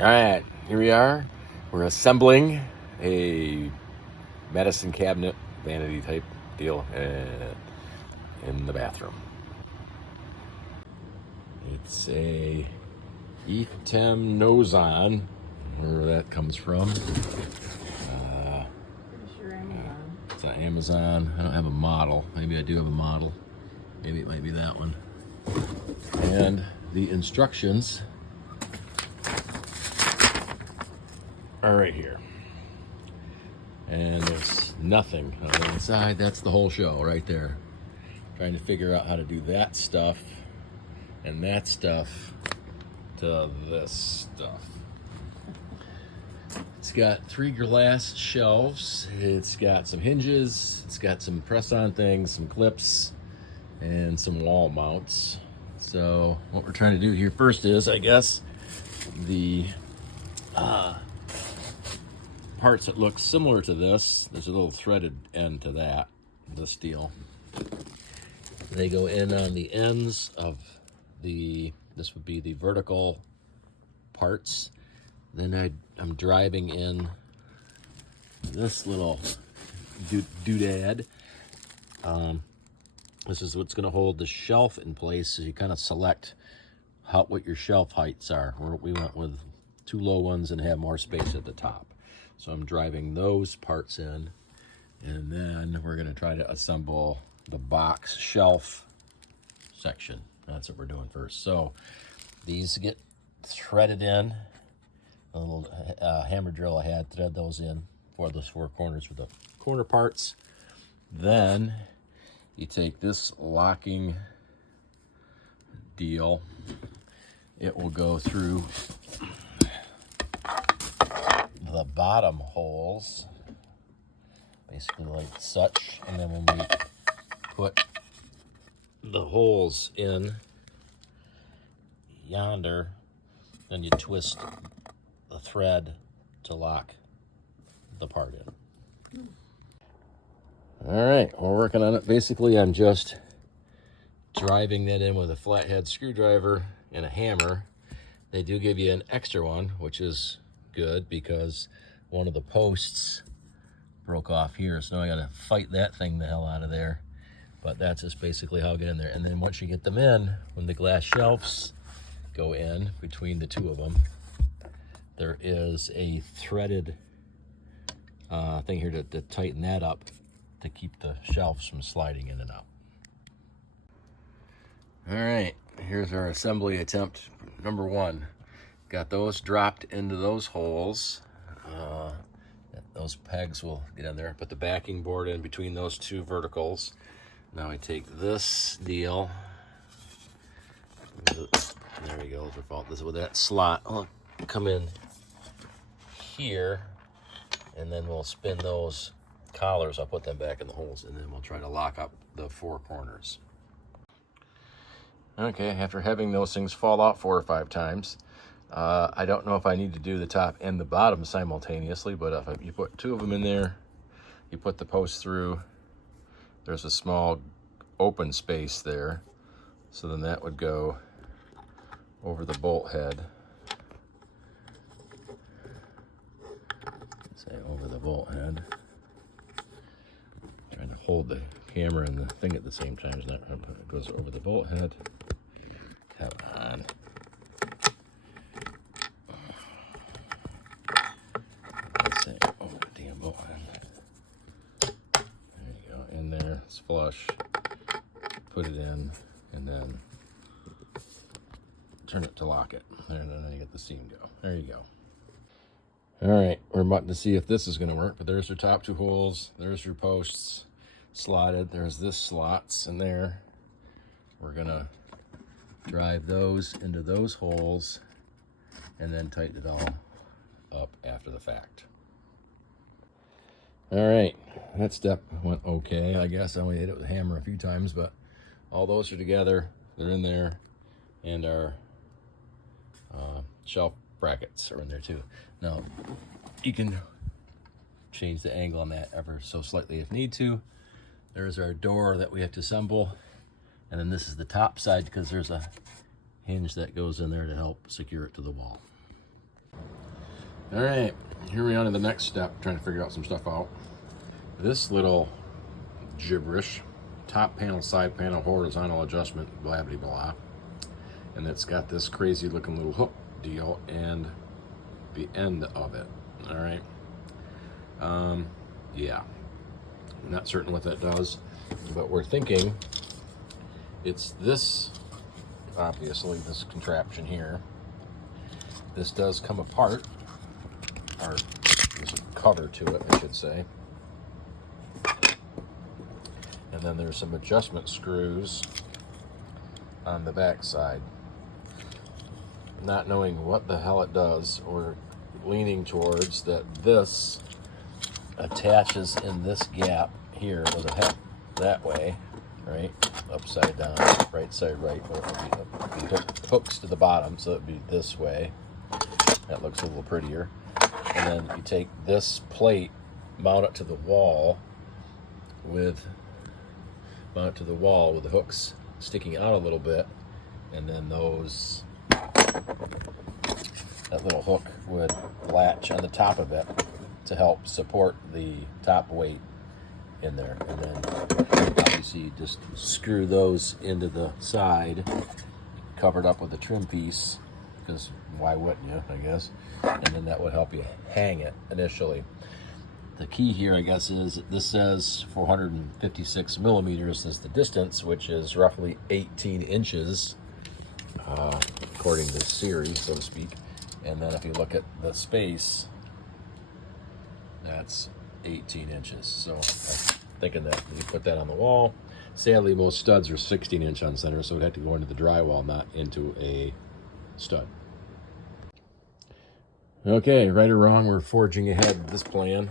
All right, here we are. We're assembling a medicine cabinet, vanity type deal in the bathroom. It's a Etemnozon, where that comes from. Pretty sure Amazon. It's on Amazon. I don't have a model. Maybe I do have a model. Maybe it might be that one. And the instructions are right here. And there's nothing on the inside. That's the whole show right there. Trying to figure out how to do that stuff and that stuff to this stuff. It's got 3 glass shelves. It's got some hinges. It's got some press-on things, some clips, and some wall mounts. So what we're trying to do here first is, I guess, the parts that look similar to this. There's a little threaded end to that, this deal. They go in on the ends of this would be the vertical parts. Then I'm driving in this little doodad. This is what's going to hold the shelf in place, so you kind of select what your shelf heights are. We went with 2 low ones and have more space at the top. So I'm driving those parts in, and then we're going to try to assemble the box shelf section. That's what we're doing first. So these get threaded in. A little hammer drill I had, thread those in for those 4 corners for the corner parts. Then you take this locking deal. It will go through the bottom holes, basically like such, and then when we put the holes in yonder, then you twist the thread to lock the part in. All right, we're working on it. Basically, I'm just driving that in with a flathead screwdriver and a hammer. They do give you an extra one, which is good because one of the posts broke off here, so now I gotta fight that thing the hell out of there. But that's just basically how I get in there. And then once you get them in, when the glass shelves go in between the 2 of them, there is a threaded thing here to tighten that up to keep the shelves from sliding in and out. All right, here's our assembly attempt number 1. Got those dropped into those holes. Those pegs will get in there. Put the backing board in between those 2 verticals. Now I take this deal. There we go. This is with that slot. I'll come in here, and then we'll spin those collars. I'll put them back in the holes, and then we'll try to lock up the 4 corners. Okay, after having those things fall out 4 or 5 times, I don't know if I need to do the top and the bottom simultaneously, but if you put 2 of them in there, you put the post through, there's a small open space there, so then that would go over the bolt head. Say over the bolt head. Trying to hold the camera and the thing at the same time. It goes over the bolt head. Come on. Let's say over the damn bolt head. There you go. In there. It's flush. Put it in, and then turn it to lock it. There, and then you get the seam go. There you go. All right, we're about to see if this is going to work, but there's your top 2 holes. There's your posts slotted. There's this slots in there. We're going to drive those into those holes and then tighten it all up after the fact. All right, that step went okay. I guess I only hit it with a hammer a few times, but all those are together. They're in there, and our shelf brackets are in there too. Now, you can change the angle on that ever so slightly if need to. There's our door that we have to assemble, and then this is the top side because there's a hinge that goes in there to help secure it to the wall. All right, here we are to the next step, trying to figure out some stuff out. This little gibberish, top panel, side panel, horizontal adjustment, blah, blah, blah. And it's got this crazy looking little hook deal and the end of it, all right? Yeah, I'm not certain what that does, but we're thinking it's this, obviously, this contraption here. This does come apart, or there's a cover to it, I should say. And then there's some adjustment screws on the back side. Not knowing what the hell it does, or leaning towards that this attaches in this gap here with a head that way, right? Upside down, right side right, or it would be hooks to the bottom, so it'd be this way. That looks a little prettier. And then you take this plate, mount it to the wall with the hooks sticking out a little bit, and then that little hook would latch on the top of it to help support the top weight in there. And then obviously you just screw those into the side, covered up with a trim piece, because why wouldn't you, I guess? And then that would help you hang it initially. The key here, I guess, is this says 456 millimeters is the distance, which is roughly 18 inches, according to series, so to speak. And then if you look at the space, that's 18 inches. So I'm thinking that you put that on the wall. Sadly, most studs are 16-inch on center, so it would have to go into the drywall, not into a stud. Okay, right or wrong, we're forging ahead with this plan.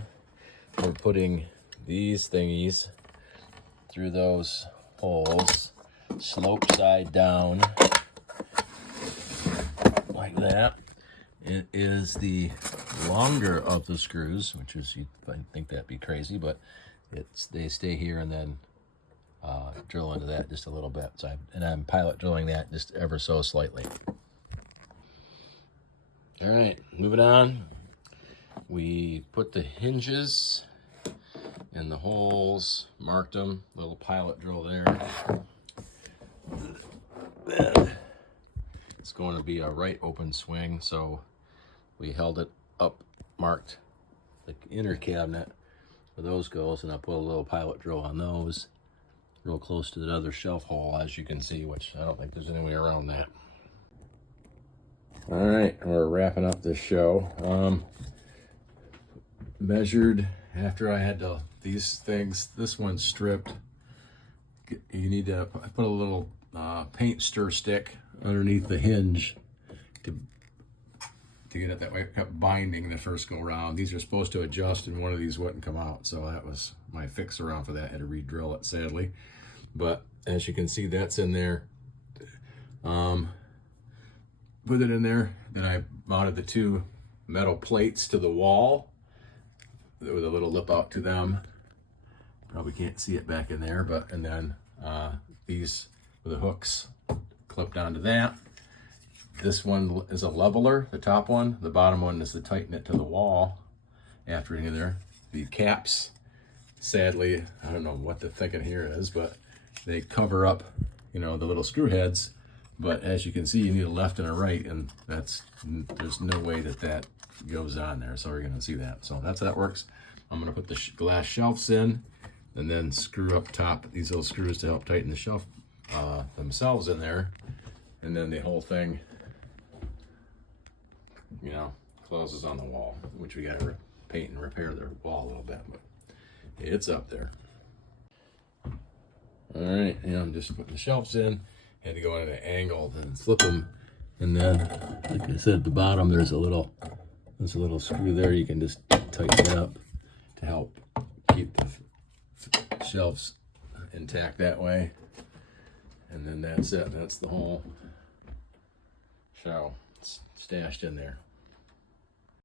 We're putting these thingies through those holes, slope side down, like that. It is the longer of the screws, which is, you'd think that'd be crazy, but they stay here and then drill into that just a little bit. So I'm pilot drilling that just ever so slightly. All right, moving on. We put the hinges in the holes, marked them, little pilot drill there. Then it's going to be a right open swing, so we held it up, marked the inner cabinet where those goes, and I put a little pilot drill on those real close to the other shelf hole, as you can see, which I don't think there's any way around that. All right, we're wrapping up this show. Measured after I had these things, this one's stripped. You need to put a little paint stir stick underneath the hinge to get it that way. It kept binding the first go round. These are supposed to adjust, and one of these wouldn't come out, so that was my fix around for that. I had to re-drill it, sadly. But as you can see, that's in there. Put it in there. Then I mounted the two metal plates to the wall with a little lip out to them. Probably can't see it back in there, and then these with the hooks clipped onto that. This one is a leveler, the top one. The bottom one is to tighten it to the wall after in there. The caps, sadly, I don't know what the thinking here is, but they cover up, the little screw heads. But as you can see, you need a left and a right, and there's no way that goes on there. So we're going to see that. So that's how that works. I'm going to put the glass shelves in, and then screw up top these little screws to help tighten the shelf themselves in there. And then the whole thing, closes on the wall, which we got to paint and repair the wall a little bit, but it's up there. All right, I'm just putting the shelves in. Had to go at an angle, then flip them, and then, like I said, at the bottom there's a little screw there. You can just tighten it up to help keep the shelves intact that way. And then that's it. That's the whole show. It's stashed in there.